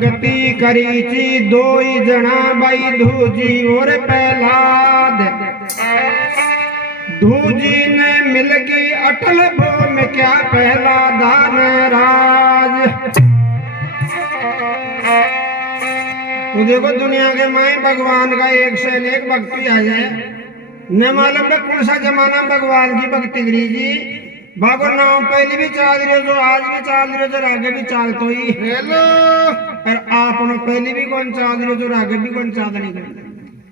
भक्ति करी ची दोई जना बाई धूजी और प्रहलाद। धूजी ने मिलगी अटल भो में क्या पहला दान राज। तो देखो दुनिया के माए भगवान का एक से एक भक्ति आ जाए, न मालूम कौन सा जमाना भगवान की भक्ति करी जी। बाबू नाम पहले भी चल रहे हो, आज भी चल रहे हो, आगे भी चल तो ही हेलो। और आप पहले भी कौन चल रहे हो, आगे भी कौन चल नहीं कर।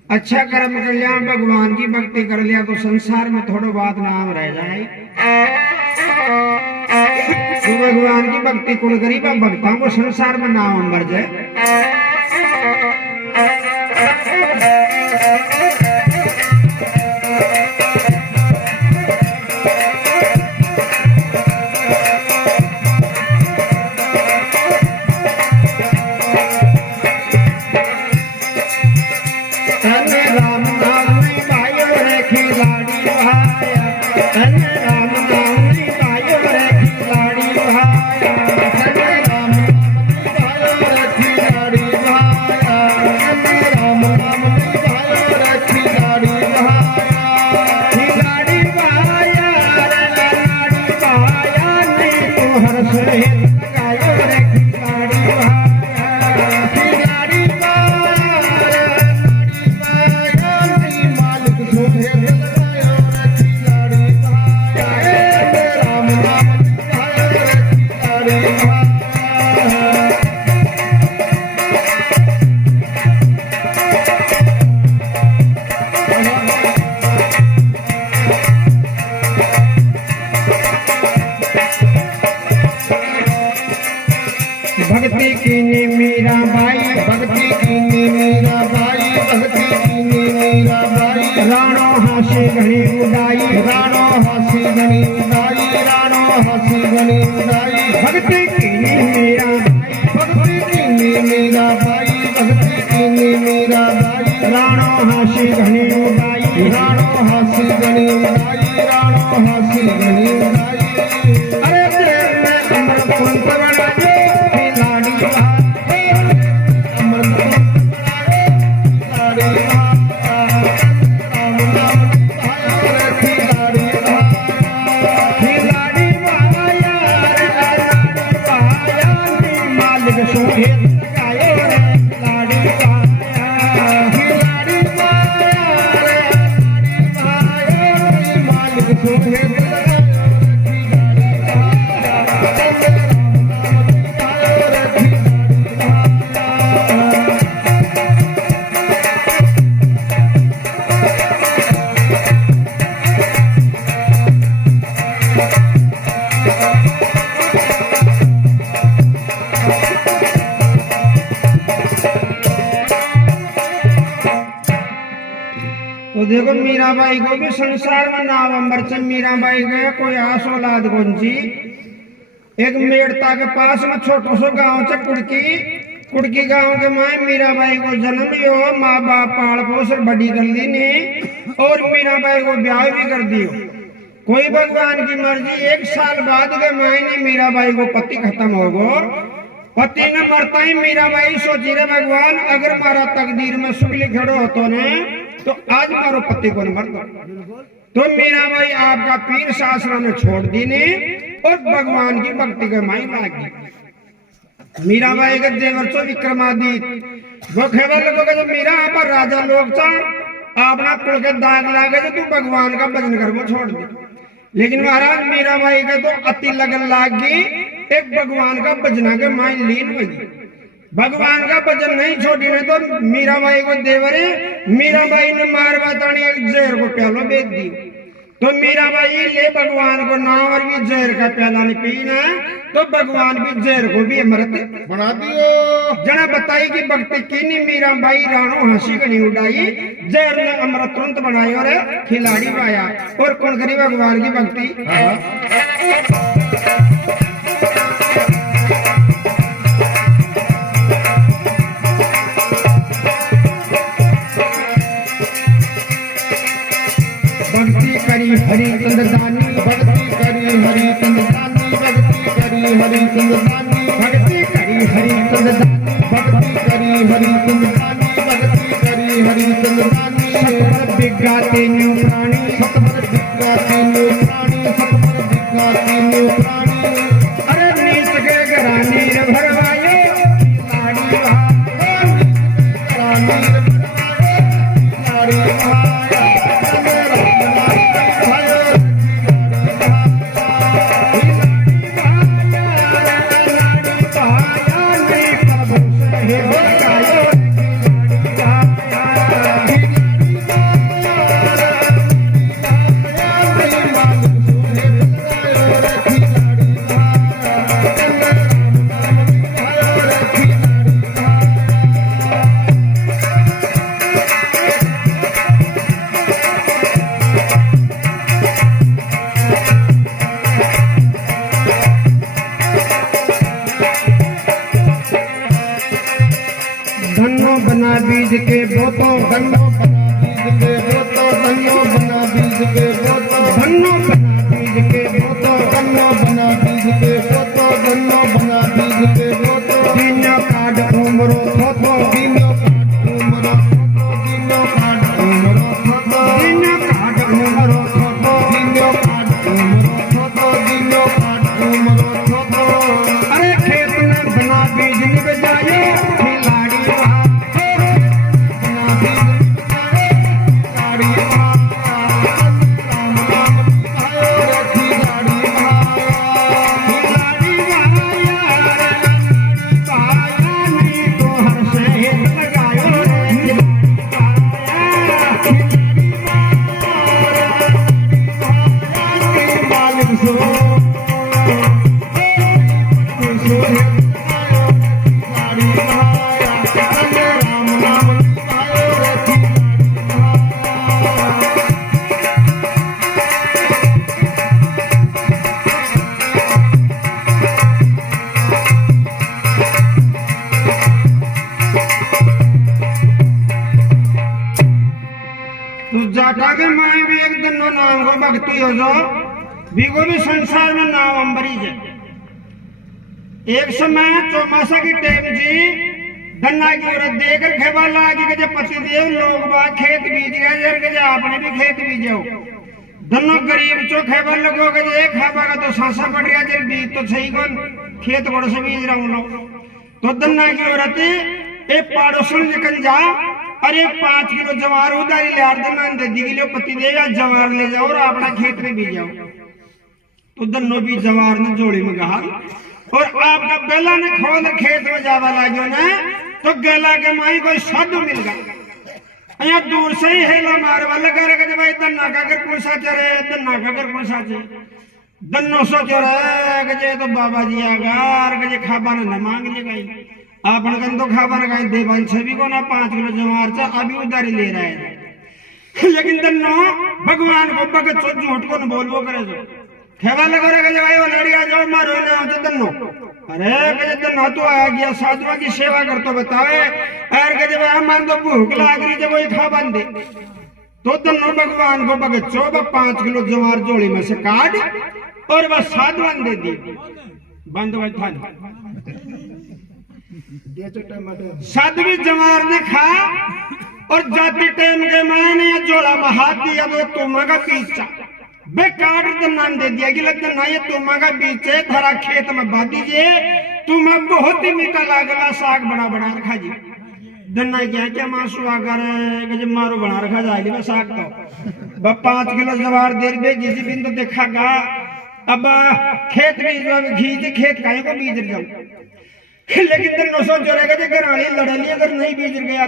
अच्छा कर्म कर लिया, भगवान की भक्ति कर लिया तो संसार में थोड़ा बात नाम रह जाए। तो भगवान की भक्ति कौन करी, भक्तों को संसार में नाम मर जाए। भक्ति कीनी मीरा बाई, भक्ति कीनी मीरा बाई, भक्ति कीनी मीरा बाई। राणो हासी घनी उदाई, राणो हासी घनी उदाई, राणो हासी घनी उदाई। भक्ति कीनी मीरा बाई, भक्ति कीनी मीरा बाई, भक्ति कीनी मीरा बाई। राणो हासी घनी उदाई, राणो हासी घनी उदाई, राणो हासी घनी उदाई। अरे देव में अमृत पंत बना दे तो देखो मीराबाई को भी संसार में नाम अंबर से मीराबाई गया कोई आस औलाद कौनसी। एक मेड़ता के पास में छोटो सो गांव से कुड़की गांव के माए मीराबाई को जन्म यो माँ बाप पाल पोस बड़ी कर ली ने और मीराबाई को ब्याह भी कर दियो। कोई भगवान की मर्जी 1 साल बाद के माए ने मीराबाई को पति खत्म हो गो। पति न मरता ही मीराबाई सोची रे भगवान अगर मारा तकदीर में सुख लिखड़ो होतो ने तो आज मारो पति को न मर दो। तो मीराबाई आपका पीर शास्त्र ने छोड़ दी ने और भगवान की भक्ति के माई लागी। मीराबाई के देवर चो विक्रमादित्य वो खेवा लोगों का जब मीरा आप राजा लोग चा अपना कुल के दाग लागे तो तू भगवान का भजन कर वो छोड़ दे। लेकिन महाराज मीराबाई के तो अति लगन लागी एक भगवान का भजना के माई लीन हुई। भगवान का भजन नहीं छोड़ी ने तो मीराबाई को देवरे मीराबाई ने मार बतानी एक जहर को प्यालो बेच दी। तो मीराबाई ले भगवान को नाम और भी जहर का प्याला ने पीना तो भगवान भी जहर को भी अमृत बना दियो। जना बताई कि भक्ति की मीराबाई राणो हंसी गनी उड़ाई जहर ने अमृत तुरंत बनाई और खिलाड़ी पाया। और कौन करी भगवान की भक्ति। हरि चंद्र दानी भक्ति करी हरि चंद्र दानी भक्ति करी हरि चंद्र दानी भक्ति करी हरिचंद दानी भक्ति करी हरिचंद दानी भक्ति करी हरिचंद दानी सतवर बिगा तेन्यू प्राणी सतवर बिगा तेन्यू प्राणी सतवर बिगा तेन्यू प्राणी अरे नीच के घरानी रे भरवायो लाड़ी भाई घरानी रे भरवायो लाड़ी भाई धन्नो बना बीज के बोतो धन्नो बना बीज के बोतो धन्नो बना बीज के बोतो धन्नो बना बीज के बोतो धन्नो बना बीज के बोतो धन्नो बना बीज के बोतो दीनो काट उमरो थोतो दीनो काट उमरो थोतो दीनो काट उमरो थोतो दीनो काट उमरो थोतो दीनो काट उमरो थोतो दीनो काट उमरो थोतो अरे खेत में बना बीज निब जायो जाटा के माए भी एक दिन नाम को भक्ति हो जो बीगो भी संसार में नाम अंबरी जे एक समय चौमासा की टेम जी धन्ना की औरत देकर खेबा लागी के जब पति देव लोग बा खेत बीज रहे जर के आपने भी खेत बीजो दोनों गरीब चो खेबा लगो के एक खाबा का तो सांसा पड़ गया जर बीज तो सही कौन खेत बड़ से बीज रहा हूं तो धन्ना की औरत एक पाड़ोसन निकल जा अरे 5 किलो जवार उधारी ले आर्दना दे दी किलो पति देगा जवार ले जाओ और अपना खेत में बीज जाओ तो दोनों भी जवार ने जोड़ी में गहा और आपका बेला ने खोल खेत में जावा लागो ना तो गला के माई कोई शब्द मिल गया यहाँ दूर से ही हेला मार वाला करेगा भाई दन्ना का कर कौन सा चरे दन्ना का कर कौन सा चे दन्नो सोचो रे तो बाबा जी आगार गजे खाबा ने मांग ले गई आपन कन तो खाबर गाय देवान छवि को ना 5 किलो जवार चा अभी उधारी ले रहा है लेकिन दन्नो भगवान को भगत सो झूठ को न बोलबो करे जो खेवा लगो रे गजे भाई वो लड़ी आ जाओ मारो ना हो दन्नो अरे गजे दन्नो तो आ गया साधुआ की सेवा कर तो बतावे और गजे भाई मान तो भूख लाग रही जब वही खा बंदे तो दन्नो भगवान को भगत सो 5 किलो जवार जोड़ी में से काट और बस साधुआन दे दी बंद हुआ था साध्वी जवार ने खा और जाति टाइम के मैंने जोड़ा में हाथ दिया तो तुम्हारा पीछा बे काट नाम दे दिया कि लगता ना ये तुम्हारा बीच है थारा खेत में बा दीजिए तुम्हें बहुत ही मीठा लागला साग बना बना रखा जी दन्ना क्या मासू आकर मारो बना रखा जाए साग तो 5 किलो जवार देर बे जिस बिन तो देखा गा अब खेत में घी खेत खाए को बीज जाऊं लेकिन दन्नो सोचो रहेगा घराली लड़े ली अगर नहीं बीज गया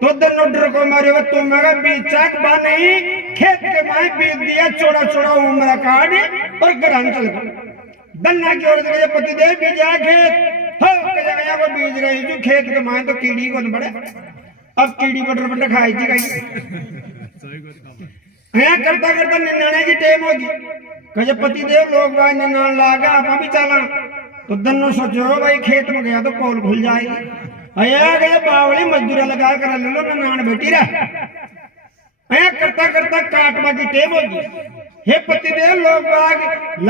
तो दन्नो डर को मारे वो तुम्हारा बीज चाक बा नहीं खेत के माए बीज दिया चौड़ा चौड़ा उम्र काट और घरान चल गया दन्ना की औरत के पति देव बीज आ खेत हो के वो बीज रही जो खेत के माए तो कीड़ी को बड़े अब कीड़ी बटर बटर खाई थी कहीं यहाँ करता करता निन्याने की टेम होगी कहे पति देव लोग निन्यान लागा आप भी चला तो दन्नो सोचो भाई खेत में गया तो पोल खुल जाएगी अया गया बावली मजदूरा लगा कर ले लो नान बेटी रहा अया करता करता काटवा की टेम होगी हे पति देव लोग बाग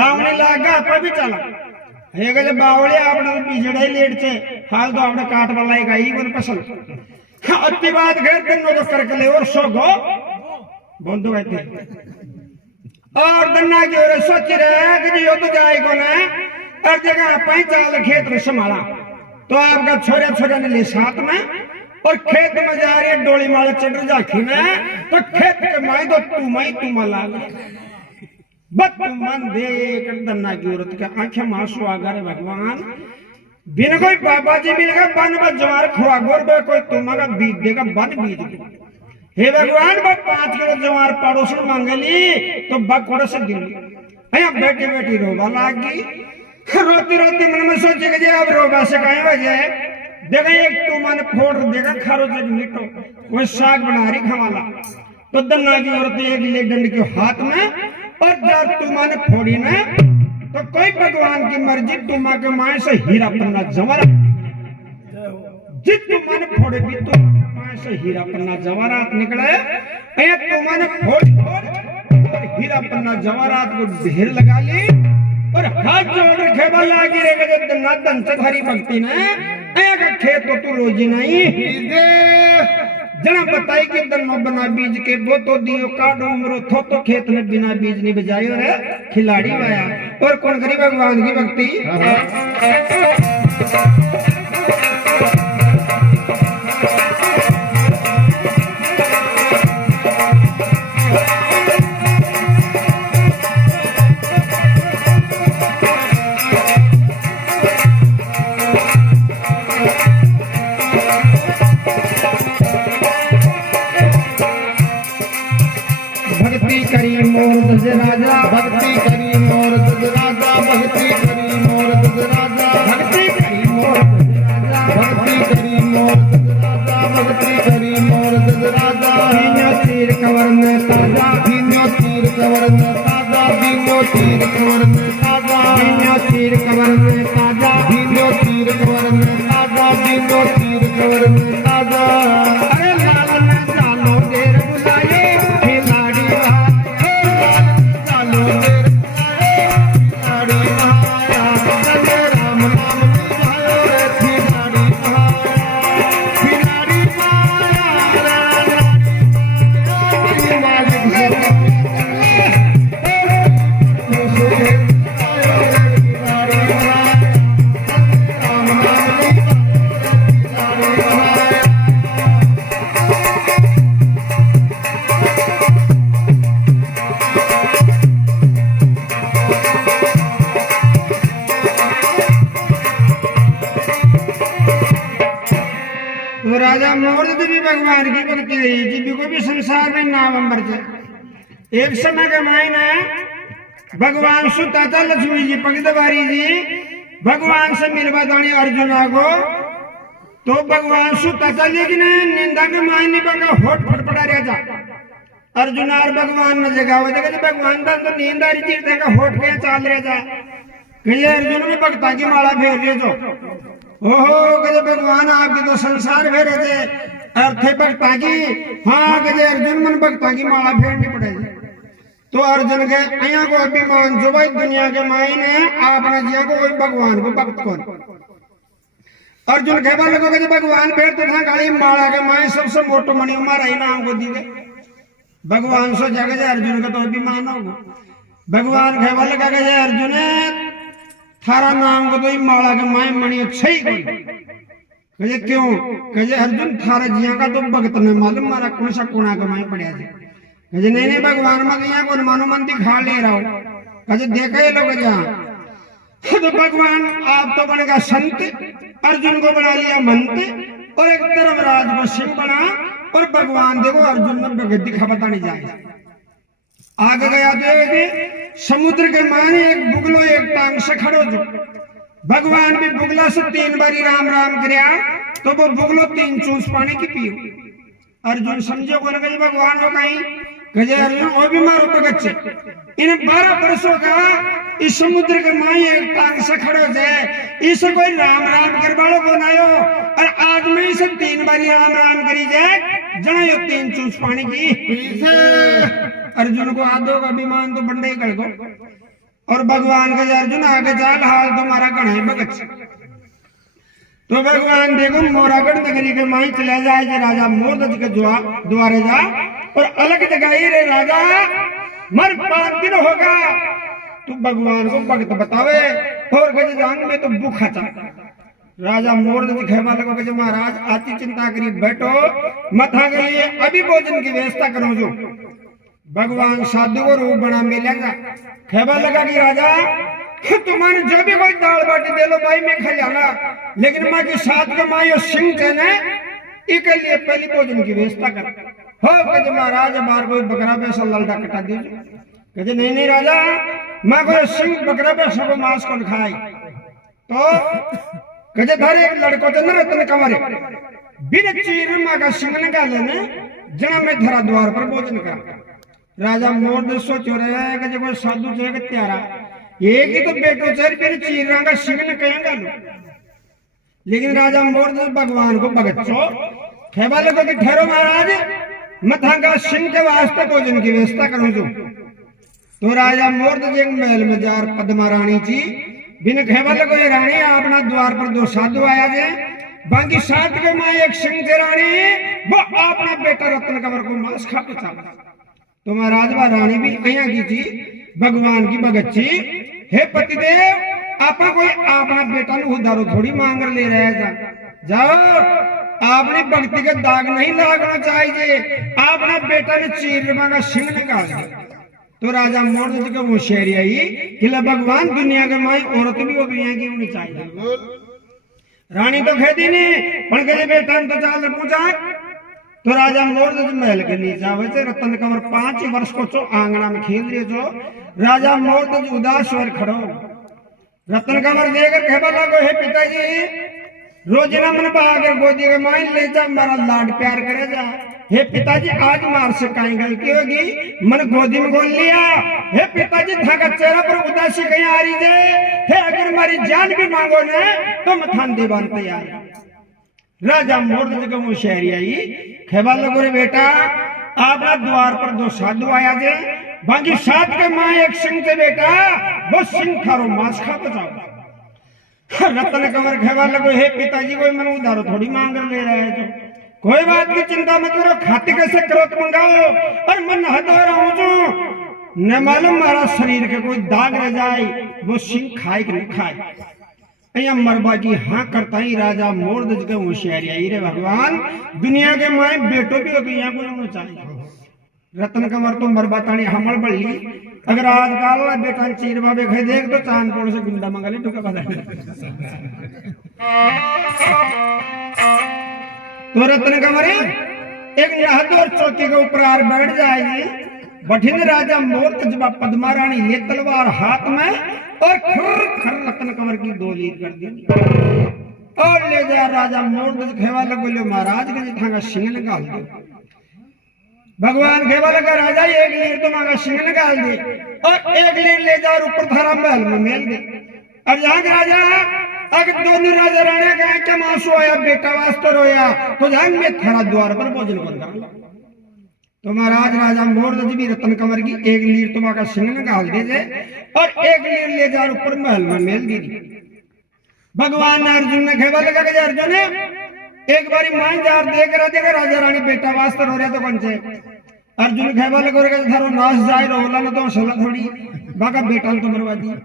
लावने लागा आप भी चला ಹೇಗೆ ಬಾವಳಿ आपने बीजड़े लेट से हाल तो आपने काट वाला एक आई वन पसल अति बात घर दन्नो तो करके ले और सो गो बंधु कहते और दन्ना की ओर सोच रहे कि यो तो जाएगा ना और जगह पाई चाल खेत में संभाला तो आपका छोरे छोरे ने ले साथ में और खेत में जा रही है डोली माला चढ़ जाखी में तो खेत के माई तो तू मला बत मन देख दन्ना की औरत के आंखें मासू आ गए भगवान बिन कोई बाबा जी मिलेगा बन बस जवार खुआ गोर बे कोई तुम्हारा बीज देगा बन बीज हे भगवान बस 5 किलो जवार पड़ोसन मांगली तो बकोड़े से गिर अया बेटी बेटी रोवा लागी रोती रोती मन में सोचे कि अब रोगा से काहे वजह देखा एक तू मन फोड़ देगा खारो जग मीठो वो साग बना रही खवाला तो दन्ना की औरत एक ले डंड के हाथ में और जब तुम्हारे फोड़ी ने तो कोई भगवान की मर्जी तुम्हारे के माए से हीरा पन्ना जवारा जित तुम्हारे फोड़े भी तुम्हारे माए से हीरा पन्ना जवारात निकले ऐ तुम्हारे फोड़ और हीरा पन्ना जवारात को ढेर लगा ली और हाथ जोड़ रखे वाला गिरे गए दन्ना दन से हरी भक्ति ने ऐ का खेत तो तू रोजी नहीं जना बताई कि दन्नो बना बीज के वो तो दियो काटो उमरो थो तो खेत में बिना बीज नहीं बजायो रे खिलाड़ी आया और कौन करी भगवान की भक्ति राजा भक्ति करी मोर दुज राजा भक्ति करी मोर दुज राजा भक्ति करी मोर राजा भक्ति करी मोर दुज राजा भक्ति करी मोर दुज राजा भीनो तीर कवर में ताजा भीनो तीर कवर में ताजा भीनो तीर कवर में ताजा भीनो तीर कवर में ताजा भीनो तीर कवर में ताजा भीनो तीर कवर में ताजा अरे लाल ने चालो देर बुलाए खिलाड़ी राजा मोर भी भगवान की भक्ति रही जी बिको भी संसार में नावंबर थे एक समय के मायने भगवान सुता था लक्ष्मी जी पगदवारी जी भगवान से मिलवा दानी अर्जुन आगो तो भगवान सुता था लेकिन निंदा के मायने बगा होठ फटफटा रह जा अर्जुन और भगवान ने जगह हो जगह भगवान था तो नींद आ रही थी होठ के चाल रह जा कहीं अर्जुन भी भक्ता की माला फेर रहे जो ओहो कहे भगवान आपके तो संसार फेरे थे अर्थे भक्ता की हाँ कहे अर्जुन मन भक्ता की माला फेरनी पड़ेगी तो अर्जुन के अया को अभिमान जो भाई दुनिया के मायने आपने जिया को कोई भगवान को भक्त कौन अर्जुन के बाल को कहे भगवान फेर तो था गाड़ी माला के माए सबसे मोटो मणि मारा ही नाम को दी गए भगवान सो जगह अर्जुन का तो अभिमान होगा भगवान के बाल का कहे अर्जुन थारा नाम को तो ही माला के माए मणि अच्छा ही कहे क्यों कहे अर्जुन थारा जिया का तो भगत ने मालूम मारा कौन सा कोना के माए पड़े कहे नहीं नहीं भगवान मत यहाँ को मानो मन दिखा ले रहा हूँ कहे देखा ये लोग जहाँ तो भगवान आप तो बनेगा संत अर्जुन को बना लिया मंत और एक तरफ राज को सिंह बना और भगवान देखो अर्जुन ने भगत दिखा बता नहीं जाए आगे गया तो समुद्र के माने एक बुगलो एक टांग से खड़ो जो भगवान भी बुगला से 3 बारी राम राम करया तो वो बुगलो 3 चूस पानी की पियो अर्जुन समझो को लगे भगवान हो कहीं कहे अर्जुन वो भी मारो तो गच्चे इन 12 वर्षों का इस समुद्र के माई एक टांग से खड़ो जाए इसे कोई राम राम कर बालो बनायो और आज में इसे 3 बारी राम राम करी जाए जहाँ यो 3 चूस पानी की अर्जुन को आदो का अभिमान तो बंडे ही कर गो और भगवान के अर्जुन आगे चाल हाल तुम्हारा कढ़ाई भगत। तो भगवान देखो मोरागढ़ नगरी के माई चले जाए जे राजा मोरदज के द्वारे जा और अलग जगह रे राजा मर 5 दिन होगा तू भगवान को भगत बतावे और गज जान में तो भूखा था। राजा मोरदज खेमा लगो कि महाराज आती चिंता करी बैठो मथा के लिए अभी भोजन की व्यवस्था करो। जो भगवान साधु को रूप बना मिलेगा खेमा लगा कि राजा तुम्हारे जो भी कोई दाल बाटी दे लो भाई मैं खा जाऊंगा, लेकिन माँ के साथ के माँ यो सिंह कहने इसके लिए पहली भोजन की व्यवस्था कर हो। कहे महाराज बार कोई बकरा पैसा ललटा कटा दीजिए। कहे नहीं नहीं राजा माँ को सिंह बकरा पैसा को मांस को खाई। तो कहे धारे एक लड़को तो न रतन कंवरे बिन चीर माँ का सिंह निकाले ने जना में धरा द्वार पर भोजन कर। राजा मोरदज सोच रहे है कि कोई साधु चाहिए त्यारा एक ही तो बेटो चेर फिर चीरा का सिंह न कहेंगे लो। लेकिन राजा मोरदज भगवान को भगत छो खेबा लगो कि ठहरो महाराज मथा का सिंह के वास्ते भोजन की व्यवस्था करो। जो तो राजा मोरदज एक महल में जा पद्मा रानी जी बिन खेबा लगो ये रानी अपना द्वार पर 2 साधु आया जे बाकी साथ के मां एक सिंह के रानी वो अपना बेटा रत्न कंवर को मांस खा के चाहा। तो महाराज बा रानी भी अया की थी भगवान की भगत जी हे पतिदेव आपा कोई अपना बेटा नु उधारो थोड़ी मांग ले रहे जा जाओ आपने भक्ति का दाग नहीं लागना चाहिए अपना बेटा ने चीरमा का सिंह निकाल दिया। तो राजा मोरदज के होशियारी आई कि भगवान दुनिया के माई औरत भी वो दुनिया की होनी चाहिए। रानी तो खेती नहीं पण के बेटा तो चाल पूछा। तो राजा मोरदज महल के नीचे आवे थे रतन कंवर 5 वर्ष को चो आंगना में खेल रहे जो राजा मोरदज उदास होकर खड़ो। रतन कंवर देकर कहबा लगो हे पिताजी रोजना मन बागर गोदी के माइन ले जा मारा लाड प्यार करे जा। हे पिताजी आज मार से कहीं गलती होगी मन गोदी में गोल लिया। हे पिताजी धागा चेहरा पर उदासी कहीं आ रही है। हे अगर हमारी जान भी मांगो ने तो मथान दीवान तैयार। राजा मोरदज के होशियारी आई खेबा लगो रे बेटा आपना द्वार पर 2 साधु आया जे बाकी साथ के मां एक सिंह के बेटा वो सिंह थारो मांस खा बचाओ। रतन कंवर खेबा लगो हे पिताजी कोई मन उधारो थोड़ी मांग ले रहा है। जो कोई बात की चिंता मत करो खाते कैसे करो तो मंगाओ और मन हद हो रहा हूं जो न मालूम मारा शरीर के कोई दाग रह जाए वो सिंह खाए कि नहीं खाए। अया मरबा की हाँ करता ही राजा मोरदज के होशियारी आई रे भगवान दुनिया के माए बेटो भी हो तो यहाँ कोई होना चाहिए। रतन कंवर तो मरबा तानी हमल बढ़ी अगर आजकल बेटा चीर बाबे खाई देख तो चांदपुर से गुंडा मंगा ले टुका बता। तो रतन कंवर एक नहदोर चौकी के ऊपर आर बैठ जाएगी बठिन राजा मोरदज पद्मा रानी ले तलवार हाथ में और खर खर रतन कंवर की 2 लीर कर दी और ले जा राजा मोरदज खेवा लगो महाराज के जिथा का सिंह निकाल दो। भगवान खेवा लगा राजा 1 लीर तुम्हारा सिंह निकाल दे और 1 लीर ले जा ऊपर थारा महल में मेल दे। अब जहां राजा अगर दोनों राजा राणे का क्या मांसू आया बेटा वास्ते रोया तो जहां में थारा द्वार पर भोजन कर। तो महाराज राजा मोरदज भी रतन कंवर की 1 लीर तुम्हारा सिंह निकाल दे जे और 1 लीर ले जा ऊपर महल में मेल दी। भगवान अर्जुन ने खेवा लगा के अर्जुन ने एक बारी मान जार देख रहा देखा राजा रानी बेटा वास्ते रो रहे तो कौन से अर्जुन खेवा लगा थारो नाश जाए रोला न तो सला थोड़ी बाका बेटा तो मरवा दिया।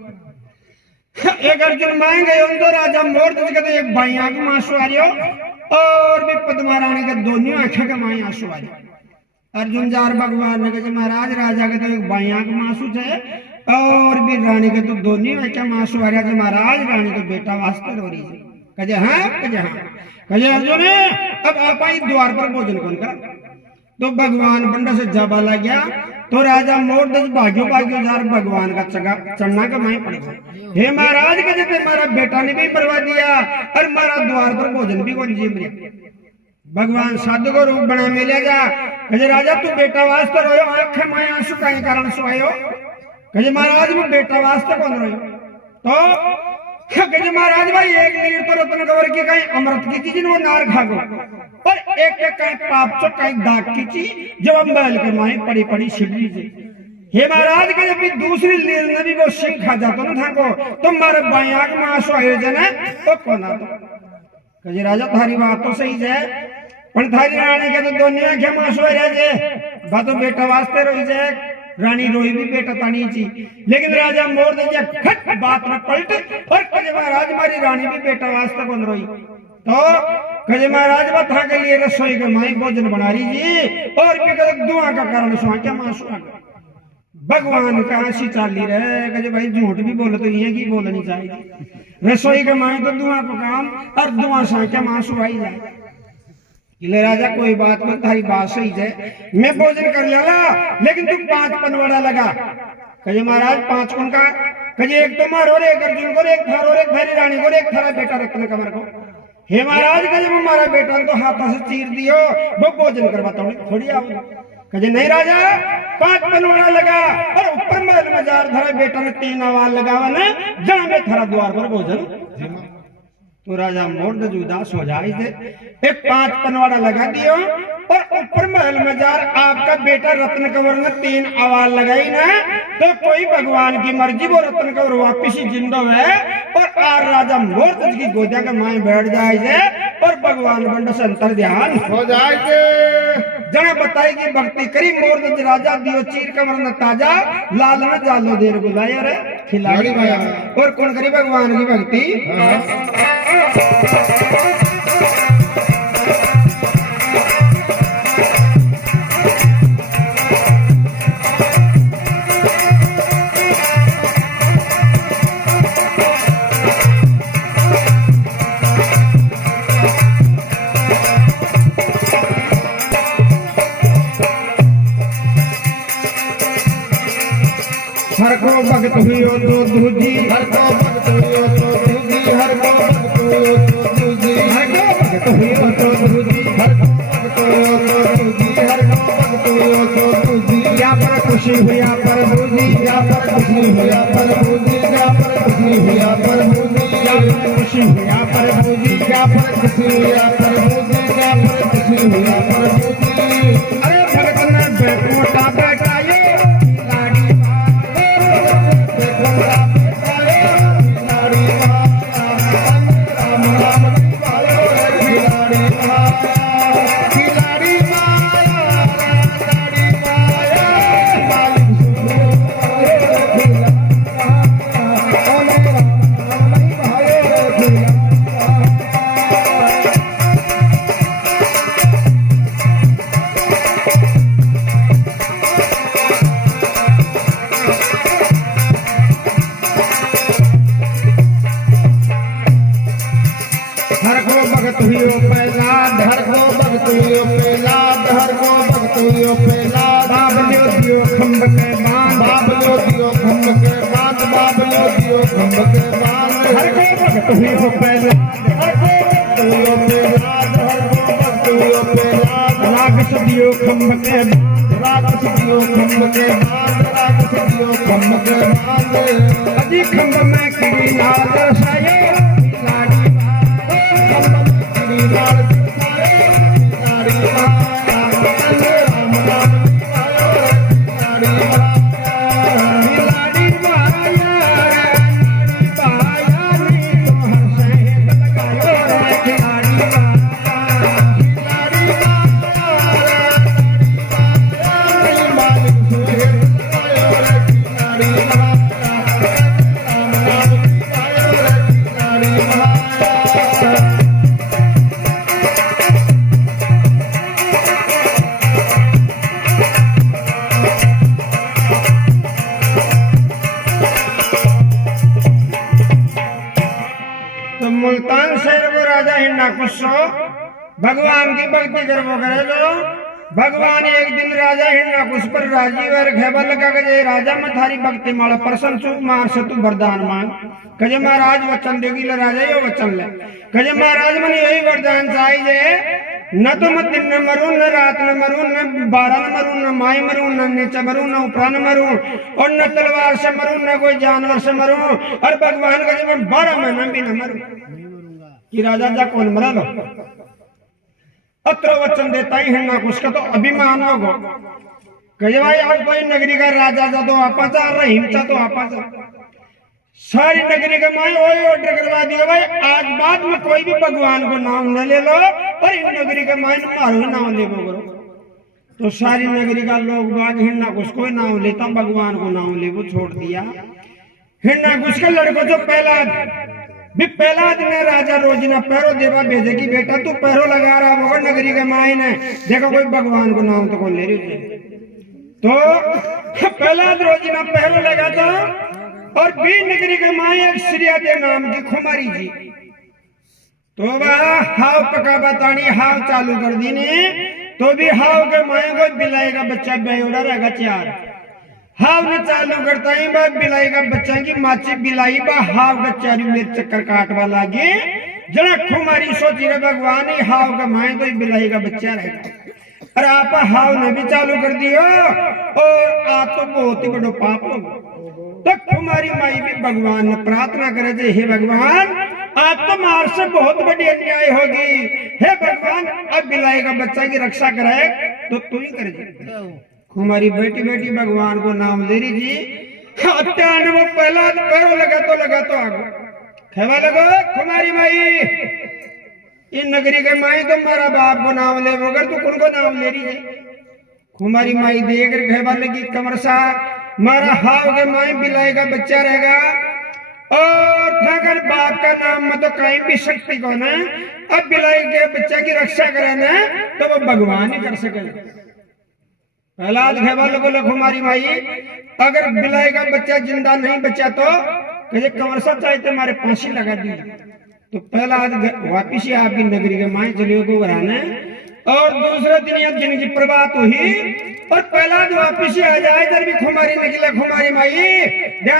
एक अर्जुन मान गए उन तो राजा मोरदज के तो एक बाई आंख में आंसू आ रही हो और भी पद्मा रानी के दोनों आंखें के माई आंसू आ रही। अर्जुन जार भगवान ने कहे महाराज राजा के तो एक बाई आंख में आंसू है और भी रानी के तो दोनों आंखें में आंसू आ रहा है। महाराज रानी तो बेटा वास्ते रो रही है। कहे हाँ कहे अर्जुन अब आप ही द्वार पर भोजन कौन कर। तो भगवान बंडा से जबा लग गया तो राजा मोरदज भाग्यो जार भगवान का चढ़ना का माई पड़ गया। हे महाराज के जैसे हमारा बेटा ने भी मरवा दिया और हमारा द्वार पर भोजन भी कौन जीव रहे। भगवान साधु को रूप बना मिले जा कहे राजा तू बेटा वास्ते रोयो आंख माए आंसू का कारण सोयो। कहे महाराज मैं बेटा वास्ते कौन रोयो। तो कहे महाराज भाई 1 लीर तो रतन कंवर की कहीं अमृत की चीज वो नार खागो और एक एक कहीं पाप चो कहीं दाग की चीज जब महल के माए पड़ी पड़ी सिडरी से हे महाराज के जब दूसरी लीर ने भी वो सिंह खा जातो ना था को तो मारे बाया के मासो आयोजन है तो कोना तो कजे राजा थारी बात तो सही है पण थारी रानी के तो दुनिया के मासो रह जे बातो बेटा वास्ते रोई जे रानी रोई भी बेटा तानी ची लेकिन राजा मोर दे खट बात में पलट और कजे महाराज मारी रानी भी बेटा वास्ते कौन रोई तो कजे महाराज बता के लिए रसोई के माई भोजन बना रही जी और भी कदे दुआ का कारण सो क्या मासो आ भगवान कहाँ सी चाली रहे कहे भाई झूठ भी बोले तो ये की बोलनी चाहिए रसोई के माए तो दुआ को काम और दुआ सा क्या मासू आई जाए ले राजा कोई बात नहीं थारी बात सही है मैं भोजन कर लेला लेकिन तुम 5 पनवाड़ा लगा कहे महाराज 5 कौन का कहे एक तो मार और एक अर्जुन को एक थार और एक थारी रानी को एक थारा बेटा रत्न कमर को हे महाराज कहे हमारा बेटा तो हाथों से चीर दियो वो भोजन करवाता हूँ थोड़ी आओ कहे नहीं राजा 5 पनवाड़ा लगा और ऊपर महल में जार धरा बेटा ने 3 आवाज लगावा ना जहां में थारा द्वार पर भोजन तो राजा मोर उदास हो जाए थे एक 5 पनवाड़ा लगा दियो और ऊपर महल में जार आपका बेटा रत्न कंवर ने 3 आवाज लगाई ना तो कोई भगवान की मर्जी वो रत्न कंवर वापिस ही जिंदो है और आर राजा मोर की गोदा के माए बैठ जाए और भगवान बंड से अंतर ध्यान हो जाए जना बताई की भक्ति करी मोर राजा दियो चीर कमर न ताजा लाल न जालो देर बुलाया रे खिलाड़ी और कौन करी भगवान की भक्ति हर को भगत हुई तो दूजी हर को भगत हुई तो दूजी हर को भगत हुई तो दूजी हर को भगत हुई तो दूजी हर को भगत हुई तो दूजी हर को भगत हुई तो दूजी या पर खुशी हुई पर दूजी या पर खुशी हुई पर दूजी या पर खुशी हुई पर दूजी या पर खुशी हुई पर दूजी या पर खुशी हुई पर दूजी या पर खुशी हुई पर दूजी अरे भगत ने बैठ मोटा बैठायो खंब में किरी लाल दर्शाए मुल्तान शहर को राजा हिंडा कुशो भगवान की भक्ति करबो करे जो भगवान एक दिन राजा हिंडा कुश पर राजीव और खेबल लगा के राजा में थारी भक्ति माला प्रसन्न छु मार से तू वरदान मांग कहे महाराज वचन देगी ले राजा यो वचन ले कहे महाराज मन यही वरदान चाहिए न तो मैं दिन न मरू न रात न मरू न 12 न मरू न माई मरू न नीचे मरू न ऊपर न मरू और न तलवार से मरू न कोई जानवर से मरू और भगवान कहे मैं 12 महीना भी न मरू कि राजा जा कौन मरा लो अत्र वचन देता ही हिंडा कुश का तो अभिमान होगो कहे भाई अब कोई नगरी का राजा जा तो आपा जा, रहीम चा तो आपा जा। सारी नगरी के माए वही ऑर्डर करवा दिया भाई आज बाद में कोई भी भगवान को नाम न ले लो और इन नगरी के माए मारो नाम ले करो। तो सारी नगरी का लोग बाग हिन्ना कुछ कोई नाम लेता भगवान को नाम ले वो छोड़ दिया। हिन्ना कुछ का लड़को जो पहला दिन राजा रोजिना पैरो देवा भेजे की बेटा तू पैरो लगा रहा होगा नगरी के माए ने देखो कोई भगवान को नाम तो कौन ले रही है। तो पहला रोजिना पैरो लगा था और भी नगरी के माए एक श्रियाते नाम की खुमारी जी। तो वह हाव पका बतानी हाव चालू कर दी ने तो भी हाव के माए को बिलाई का बच्चा बेहोड़ा रहेगा चार। हाव ने चालू करता ही बा बिलाई का बच्चा की माची बिलाई बा हाव का चारी मेरे चक्कर काटवा लागे जरा खुमारी सोची रे भगवान ही हाव का माए तो बिलाई का बच्चा रहेगा। और आप हाव ने भी चालू कर दियो और आप तो बहुत ही बड़ो पाप हो। तो कुमारी माई भी भगवान ने प्रार्थना करे थे हे भगवान आज तो मार से बहुत बड़ी अन्याय होगी। हे भगवान अब बिलाई का बच्चा की रक्षा करे तो तू ही करे। कुमारी बेटी बेटी भगवान को नाम ले रही जी। अत्यान वो पहला पैरों लगा तो आगो खेवा लगो कुमारी माई इन नगरी के माई तो मारा बाप को नाम ले मगर तू कौन को नाम ले रही है। कुमारी माई देख कर खेवा लगी कमर सा मारा हाव के माई बिलाई का बच्चा रहेगा और अगर बाप का नाम में तो कहीं भी शक्ति को ना अब बिलाई के बच्चा की रक्षा करे ना तो वो भगवान ही कर सके। पहला बोलो कुमारी माई अगर बिलाई का बच्चा जिंदा नहीं बचा तो कहे कंवरसा चाहे तुम्हारे फांसी लगा दी। तो पहला वापिस ही आपकी नगरी के माए चलियो को घराने और दूसरे दिन यह दिन की प्रभात हुई और पहला वापिस ही आ जाए इधर भी खुमारी निकले खुमारी माई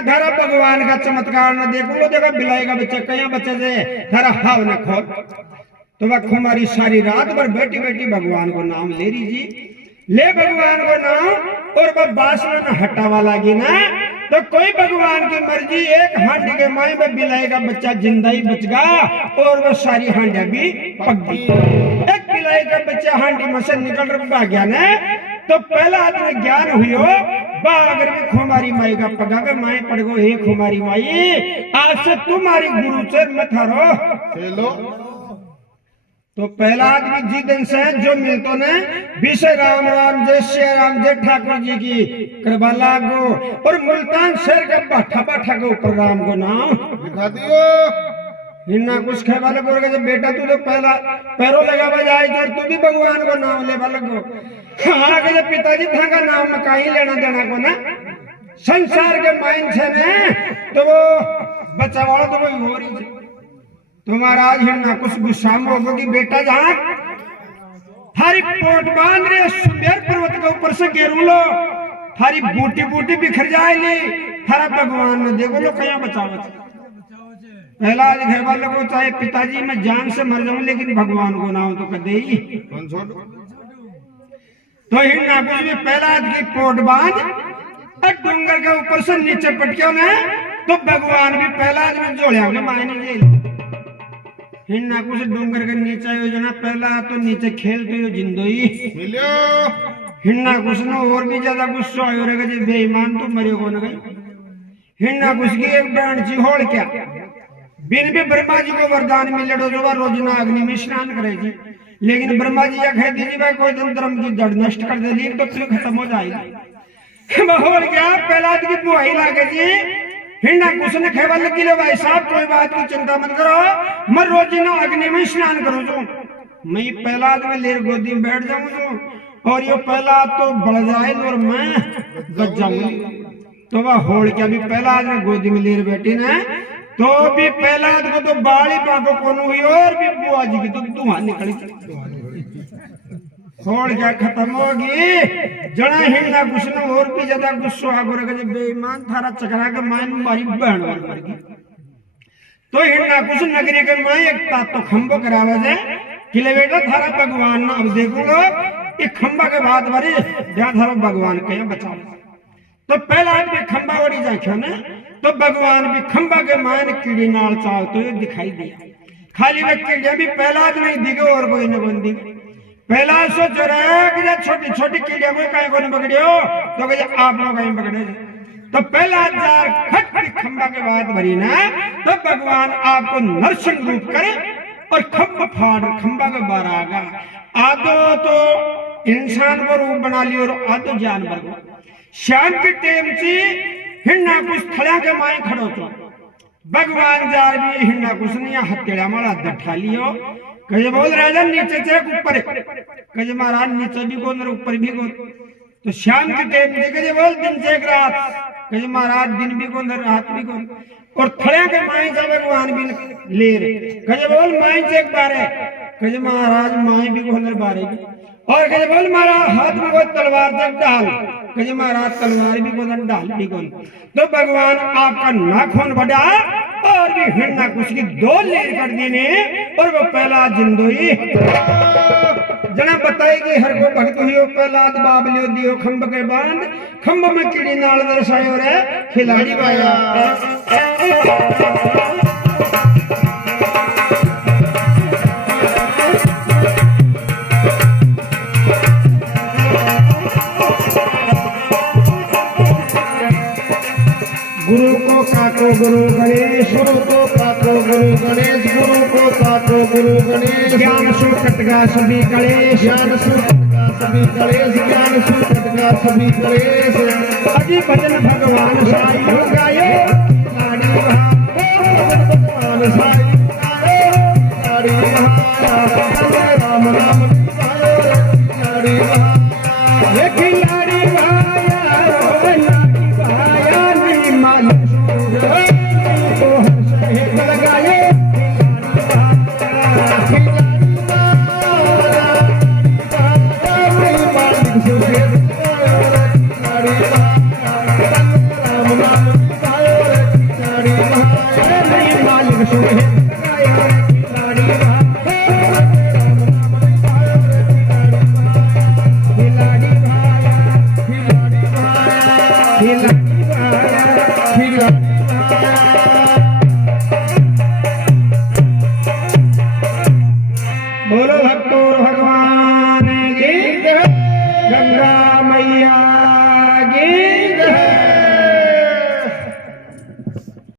धारा भगवान का चमत्कार न देखो लो देखो बिलाई का बच्चा कया बच्चे से धारा हाव न खोल। तो वह खुमारी सारी रात भर बैठी बैठी भगवान को नाम ले रही जी ले भगवान को नाम और वह बासना न हटावा लगी ना तो कोई भगवान की मर्जी एक हांडी के माई में बिलाई का बच्चा जिंदा ही बच गया और वह सारी हांडिया भी पक गई। एक बिलाई का बच्चा हांडी में से निकल रहा गया ना तो पहला आदमी ज्ञान हुई हो अगर भी खुमारी माई का पगा के माए पड़ गो हे खुमारी माई आज से तुम्हारी गुरु से मत हरो। तो पहला आदमी जी दिन से जो मिलतो ने विषय राम राम जय श्री राम जय ठाकुर जी की कृपा लागो और मुल्तान शहर का बाठा के ऊपर राम को नाम लिखा दियो। इन्ना कुछ खे वाले बोल गए बेटा तू तो पहला पैरों लगा बजाए तो तू भी भगवान को नाम ले लगो। हाँ के पिताजी था का नाम में कहीं लेना देना को ना संसार के माइंड से ने तो वो बच्चा वाला तो वही हो रही है। तुम्हारा आज हिन्ना कुछ गुस्सा होगा कि बेटा जहां थारी पोट बांध रहे सुमेर पर्वत के ऊपर से गिरू लो थारी बूटी बूटी बिखर जाएगी थारा भगवान ने देखो लो कया बचाओ। पहला आज घर वालों को चाहे पिताजी मैं जान से मर जाऊं लेकिन भगवान को नाम तो कर दे ही। तो हिन्ना कुछ भी पहला आज की पोट बांध डूंगर के ऊपर से नीचे पटक्यो ने तो भगवान भी पहला आज में जोड़िया के मायने जेल हिन्ना कुछ डूंगर के नीचे योजना पहला तो नीचे खेलते हो जिंदगी हिन्ना कुछ न और भी ज्यादा गुस्सा आयो रहेगा जी बेईमान तो मरे को न गई। हिन्ना कुछ की एक ब्रांड ची होड़ क्या बिन भी ब्रह्मा जी को वरदान मिले तो रोजना अग्नि में स्नान करेगी लेकिन ब्रह्मा जी या कह दीजिए भाई कोई दिन धर्म की जड़ नष्ट कर दे तो फिर खत्म हो जाएगी। माहौल क्या पहला की बुआई लागे जी हिंडा कुछ ने खेवल लगी लो भाई साहब कोई बात की चिंता मत करो मैं रोजिना अग्नि में स्नान करूँ जो मैं पहला आदमी लेर गोदी में बैठ जाऊँ जो और ये पहला तो बढ़ जाए और मैं बच जाऊंगी। तो वह होड़ क्या भी पहला आदमी गोदी में लेर बैठी ना तो भी पहला आदमी तो बाड़ी पाको कौन हुई और भी बुआ जी की तो धुआं निकली होड़ क्या खत्म होगी जना हिंडा कुछ न और भी ज्यादा गुस्सा आगो रखे बेईमान थारा चकरा के माय मारी बहन और मर गई। तो हिंडा कुछ नगरी के माय एक तात तो खंबो करावे जे किले बेटा थारा भगवान ना अब देखूंगा एक खंबा के बाद बारी जहां थारा भगवान के बचाओ। तो पहला आदमी खंबा वड़ी जाख्यो ने तो भगवान भी खंबा के माय ने कीड़ी नाल चालते हुए दिखाई दिया खाली वे कीड़िया भी पहला आदमी दिखे और कोई न कोई दिखे। पहला सोचो रहे कि जब छोटी छोटी कीड़िया कोई कहीं को नहीं पकड़ियो तो कहे आप लोग कहीं पकड़े। तो पहला जार खट की खंबा के बाद भरी ना तो भगवान आपको नरसिंह रूप करे और खंब फाड़ खंबा के बाहर आगा। आधो तो इंसान को रूप बना लियो और आधो जानवर को। शाम के टाइम से हिन्ना कुछ थड़ा के माए खड़ो तो भगवान जार भी हिन्ना कुछ नहीं हत्या मारा दठा लियो। कहे बोल राजा नीचे चेक ऊपर कहे महाराज नीचे भी कौन ऊपर भी कौन। तो शाम के टाइम से कहे बोल दिन चेक रात कहे महाराज दिन भी कौन रात भी कौन। और थड़े के माए से भगवान भी ले रहे कहे बोल माए चेक बारे कहे महाराज माए भी कौन बारे भी। और कहे बोल महाराज हाथ में कोई तलवार चेक डाल कहे महाराज तलवार भी कौन डाल भी कौन। तो भगवान आपका नाखून बढ़ा और भी हिरना कुछ की दो लेर कर देने और वो पहला जिंदोई जना बताएगी हर को भक्त हुई पहला बाबलियो दियो खंब के बांध खंब में कीड़ी नाल दर्शायो रे खिलाड़ी बाया। गुरु को काटो गुरु गणेश गुरु को काटो गुरु गणेश गुरु को काटो गुरु गणेश। ज्ञान सुर कटगा सभी कलेश ज्ञान सुर कटगा सभी कलेश ज्ञान सुर कटगा सभी कलेश। अजी भजन भगवान साई हो गायो लाड़ी भगवान साई लाड़ी राम राम लाड़ी लाड़ी बोलो भक्तों भगवान की गंगा मैया की